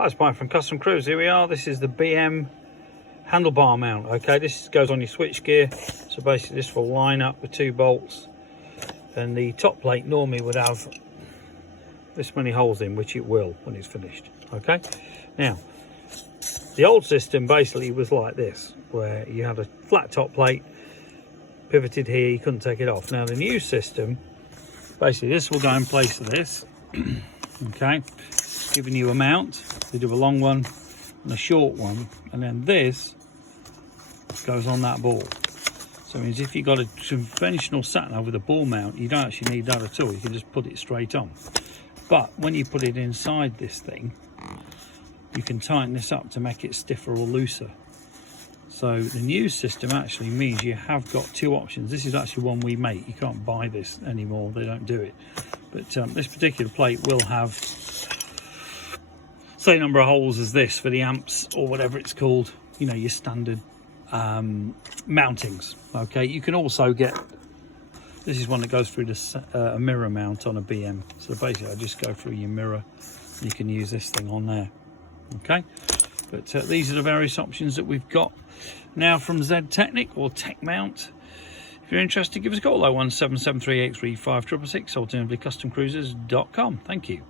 Hi, it's Mike from Custom Cruise. Here we are. This is the BM handlebar mount. Okay, this goes on your switch gear. So basically this will line up with 2 bolts, and the top plate normally would have this many holes in, which it will when it's finished. Okay, now the old system basically was like this, where you had a flat top plate pivoted here, you couldn't take it off. Now the new system, basically this will go in place of this. Okay, giving you a mount. They do a long one and a short one, and then this goes on that ball. So it means if you've got a conventional sat nav with a ball mount, you don't actually need that at all. You can just put it straight on. But when you put it inside this thing, you can tighten this up to make it stiffer or looser. So the new system actually means you have got 2 options. This is actually one we make. You can't buy this anymore, they don't do it. But this particular plate will have same number of holes as this for the amps or whatever it's called, you know, your standard mountings. Okay, you can also get, this is one that goes through a mirror mount on a BM. So basically I just go through your mirror, you can use this thing on there. Okay, but these are the various options that we've got now from Ztechnik or Tech Mount. If you're interested, give us a call, 01773835666, alternatively customcruisers.com. Thank you.